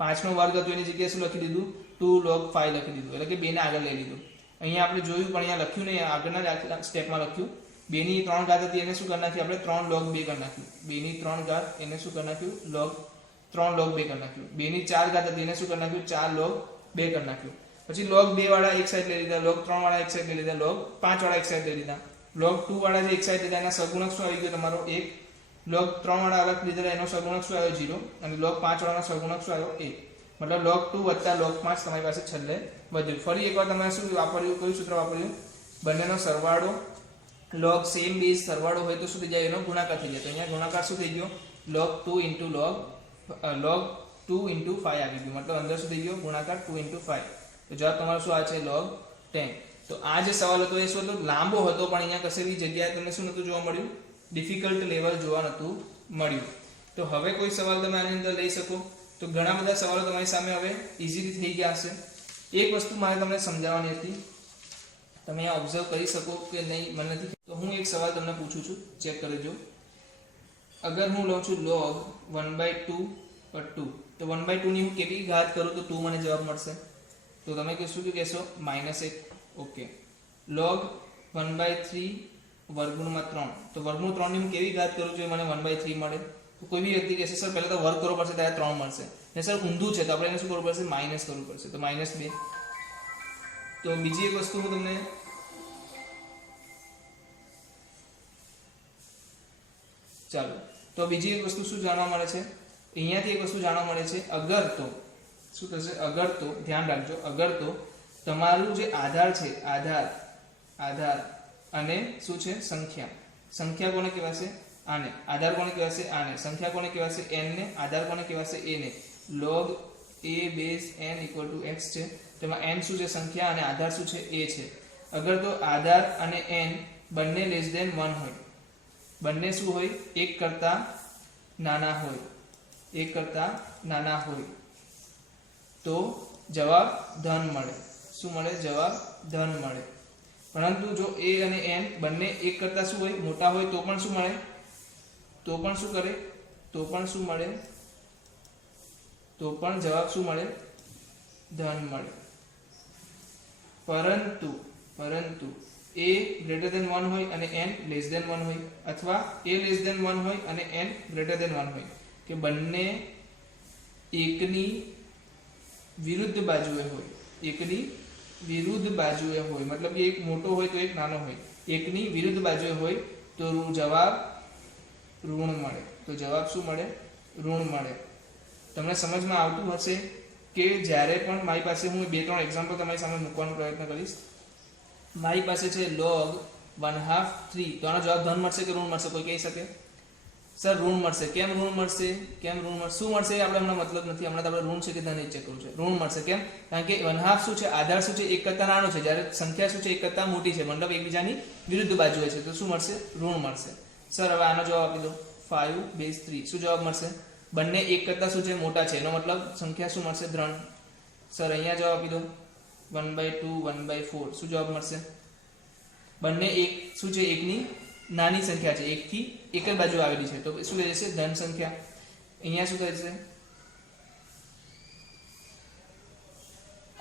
5 નો વર્ગ હતો એની જગ્યાએ શું લખી દીધું 2 log 5 લખી દીધું એટલે કે 2 ને આગળ લઈ લીધું અહીંયા આપણે જોયું પણ અહીંયા લખ્યું નહીં આગળના સ્ટેપમાં લખ્યું 2 ની 3 ઘાત હતી એને શું કરી નાખ્યું આપણે 3 log 2 કરી નાખ્યું 2 ની 3 ઘાત એને શું કરી નાખ્યું log 3 log 2 કરી નાખ્યું 2 ની 4 ઘાત હતી એને શું કરી નાખ્યું 4 log 2 કરી નાખ્યું પછી log 2 વાળા એક સાઈડ લઈ લીધા log 3 વાળા એક સાઈડ લઈ લીધા log 5 વાળા એક સાઈડ લઈ લીધા log 2 વાળા જે એક સાઈડ લીધા એના સગુણક શું આવી ગયો તમારો 1 log 3 વાળા અલગ લીધા એનો સગુણક શું આવ્યો 0 અને log 5 વાળાનો સગુણક શું આવ્યો 1 मतलब log 2 log 5 તમારી પાસે છેલ્લે વધ્યું ફરી એકવાર તમે શું વાપર્યું કયું સૂત્ર વાપર્યું બંનેનો સરવાળો log સેમ બેઝ સરવાળો હોય તો શું થઈ જાય એનો ગુણાકાર થઈ જાય તો અહીંયા ગુણાકાર શું થઈ ગયો log 2 log 2 * 5 આવી ગયું મતલબ અંદર શું થઈ ગયો ગુણાકાર 2 * 5 તો જવાબ તમારો શું આવે છે log 10 તો આ જે સવાલ હતો એ શું હતો લાંબો હતો પણ અહીંયા કશેવી જગ્યાએ તમને શું નતું જોવા મળ્યું ડિફિકલ્ટ લેવલ જોવા નતું મળ્યું તો હવે કોઈ સવાલ તમે આની અંદર લઈ શકો તો ઘણા બધા સવાલો તમારી સામે હવે ઈઝીલી થઈ ગયા હશે એક વસ્તુ મારે તમને સમજાવવાની હતી તમે આ ઓબ્ઝર્વ કરી શકો કે નહીં મને નથી તો હું એક સવાલ તમને પૂછું છું ચેક કરજો અગર હું લઉં છું log 1/2 પર 2 તો 1/2 ની હું કેવી ઘાત કરું તો 2 મને જવાબ મળશે તો તમે શું કહેશો -1 ઓકે log 1/3 વર્ગમૂળમાં 3 તો વર્ગમૂળ 3 ની હું કેવી ઘાત કરું છું મને 1/3 મળે તો કોઈ બી વ્યક્તિ કહેશે સર પહેલા તો વર્ગ કરવો પડશે ત્યારે 3 મળશે ને સર ઊંધું છે તો આપણે એને શું કરવું પડશે માઈનસ કરવું પડશે તો -2 તો બીજી એક વસ્તુ હું તમને ચાલો તો બીજી એક વસ્તુ શું જાણવા મળે છે અહીંયાથી એક વસ્તુ જાણવા મળે છે અગર તો શું થશે અગર તો ધ્યાન રાખજો અગર તો તમારું જે આધાર છે આધાર અને શું છે સંખ્યા કોને કહેવાશે આને આધાર કોને કહેવાશે આને સંખ્યા કોને કહેવાશે n ને આધાર કોને કહેવાશે a ને log a base n = x છે તેમાં n શું છે સંખ્યા અને આધાર શું છે a છે અગર તો આધાર અને n બંને <1 હોય બંને શું હોય એક કરતા નાના હોય તો જવાબ ધન મળે શું મળે જવાબ ધન મળે પરંતુ જો a અને n બંને એક કરતા શું હોય મોટા હોય તો પણ શું મળે તો પણ જવાબ શું મળે ધન મળે પરંતુ a > 1 હોય અને n < 1 હોય અથવા a < 1 હોય અને n > 1 હોય કે બંને એકની વિરુદ્ધ બાજુએ હોય મતલબ કે એક મોટો હોય તો એક નાનો હોય એકની વિરુદ્ધ બાજુએ હોય તો જવાબ ઋણ મળે તો જવાબ શું મળે ઋણ મળે તમને સમજમાં આવતું હશે કે જ્યારે પણ મારી પાસે હું 2-3 એક્ઝામ્પલ તમારી સામે મૂકવાનો પ્રયત્ન કરીશ મારી પાસે છે log 1/2 3 તો આનો જવાબ ધન મળશે કે ઋણ મળશે કોઈ કહી શકે સર ઋણ મળશે. કેમ ઋણ મળશે? શું મળશે એ આપણે હમણાં મતલબ નથી. હમણાં તો આપણે ઋણ છે કે ધન ચેક કરવું છે. ઋણ મળશે. કેમ? કારણ કે 1/2 શું છે? આધાર શું છે? 1 કરતા નાનો છે, જ્યારે સંખ્યા શું છે? 1 કરતા મોટી છે, મતલબ એકબીજાની વિરુદ્ધ બાજુએ છે, તો શું મળશે? ઋણ મળશે. સર હવે આનો જવાબ આપી દો. 5 બેઝ 3 શું જવાબ મળશે? બંને 1 કરતા શું છે? મોટા છે, એનો મતલબ સંખ્યા શું મળશે? ધન. સર અહીંયા જવાબ આપી દો. 1/2 1/4 શું જવાબ મળશે? બંને એક શું છે? એકની નાની સંખ્યા છે, એક થી એક જ બાજુ આવેલી છે, તો શું થઈ જશે? ધન સંખ્યા. અહીંયા શું થશે?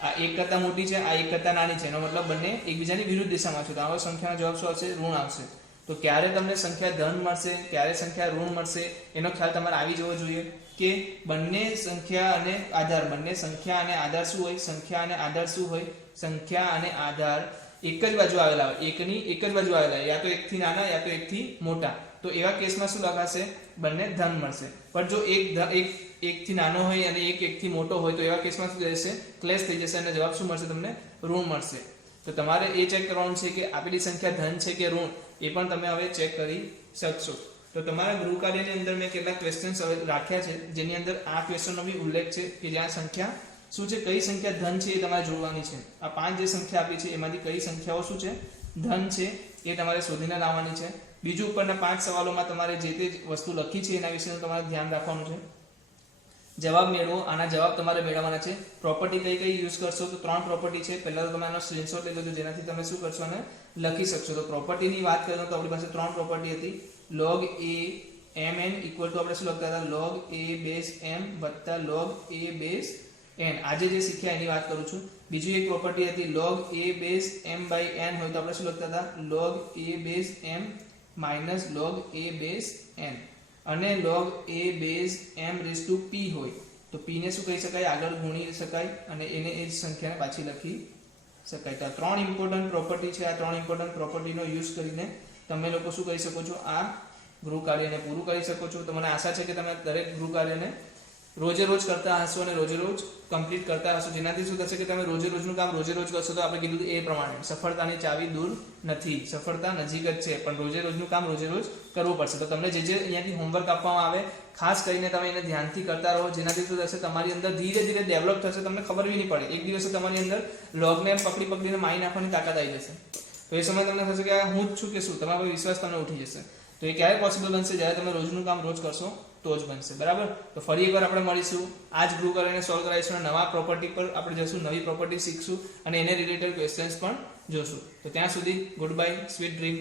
આ 1 કરતા મોટી છે, આ 1 કરતા નાની છે, એનો મતલબ બંને એકબીજાની વિરુદ્ધ દિશામાં છે, તો આવા સંખ્યાનો જવાબ શું આવશે? ઋણ આવશે. તો ક્યારે તમને સંખ્યા ધન મળશે, ક્યારે સંખ્યા ઋણ મળશે, એનો ખ્યાલ તમારે આવી જવો જોઈએ કે બંને સંખ્યા અને આધાર, બંને સંખ્યા અને આધાર શું હોય? સંખ્યા અને આધાર શું હોય? સંખ્યા અને આધાર એક જ બાજુ આવેલા હોય, એકની એક જ બાજુ આવેલા હોય, યા તો એકથી નાના યા તો એકથી મોટા, તો એવા કેસમાં શું લખાશે? બંને ધન મળશે. પણ જો એક થી નાનો હોય અને એકથી મોટો હોય, તો એવા કેસમાં શું થશે? ક્લેશ થઈ જશે અને જવાબ શું મળશે? તમને ઋણ મળશે. તો તમારે એ ચેક કરવાનું છે કે આપેલી સંખ્યા ધન છે કે ઋણ, એ પણ તમે હવે ચેક કરી શકશો. તો તમારા ગૃહકાર્યની અંદર મેં કેટલાક ક્વેશ્ચન્સ રાખ્યા છે, જેની અંદર આ ક્વેશ્ચનનો બી ઉલ્લેખ છે કે જ્યાં સંખ્યા શું છે, કઈ સંખ્યા ધન છે એ તમારે જોડવાની છે. આ 5 જે સંખ્યા આપી છે એમાંથી કઈ સંખ્યાઓ શું છે? ધન છે, એ તમારે શોધીને લાવવાની છે. બીજું ઉપરના 5 સવાલોમાં તમારે જે તે વસ્તુ લખી છે એના વિશેનું તમારે ધ્યાન રાખવાનું છે. જવાબ મેળવો. આના જવાબ તમારે મેળવવાના છે. પ્રોપર્ટી કઈ કઈ યુઝ કરશો? તો 3 પ્રોપર્ટી છે. પહેલા તો તમે આનો સ્ક્રીનશોટ લઈ લેજો, જેનાથી તમે શું કરશો અને લખી શકશો. તો પ્રોપર્ટીની વાત કરીએ તો આપણી પાસે 3 પ્રોપર્ટી હતી. log a mn equal to આપણે શું લખતા હતા? log a બેઝ m વત્તા log a બેઝ n. આજે જે શીખ્યા એની વાત કરું છું. બીજી એક પ્રોપર્ટી હતી log a base m by n હોય તો આપણે શું લખતા હતા? log a base m minus log a base n. અને log a base m raise to p હોય તો p ને શું કહી શકાય? આગળ ગુણી શકાય અને એને એ જ સંખ્યાને પાછી લખી શકાય. તો આ 3 ઇમ્પોર્ટન્ટ પ્રોપર્ટી છે. આ 3 ઇમ્પોર્ટન્ટ પ્રોપર્ટીનો યુઝ કરીને તમે લોકો શું કરી શકો છો? આ ગૃહ કાર્યને પૂરું કરી શકો છો. તો મને આશા છે કે તમે દરેક ગૃહ કાર્યને રોજે રોજ કરતા હશો અને રોજે રોજ કમ્પ્લીટ કરતા હશો, જેનાથી શું થશે કે તમે રોજે રોજનું કામ રોજે રોજ કરશો. તો આપણે કીધું એ પ્રમાણે સફળતાની ચાવી દૂર નથી, સફળતા નજીક જ છે, પણ રોજે રોજનું કામ રોજે રોજ કરવું પડશે. તો તમને જે અહીંયાથી હોમવર્ક આપવામાં આવે ખાસ કરીને તમે એને ધ્યાનથી કરતા રહો, જેનાથી શું થશે? તમારી અંદર ધીરે ધીરે ડેવલપ થશે, તમને ખબર બી નહીં પડે. એક દિવસે તમારી અંદર લોગને પકડીને મારી નાખવાની તાકાત આવી જશે. તો એ સમય તમને થશે કે આ હું જ છું કે શું? તમારા પર વિશ્વાસ તમને ઉઠી જશે. તો એ ક્યારે પોસિબલ બનશે? જ્યારે તમે રોજનું કામ રોજ કરશો તો જ બનશે. બરાબર? તો ફરી એકવાર આપણે મળીશું. આ જ ગૃહ કાર્યને સોલ્વ કરાવીશું, નવા પ્રોપર્ટી પર આપણે જશું, નવી પ્રોપર્ટી શીખશું અને એને રિલેટેડ ક્વેશ્ચન્સ પણ જોશું. તો ત્યાં સુધી ગુડ બાય, સ્વીટ ડ્રીમ.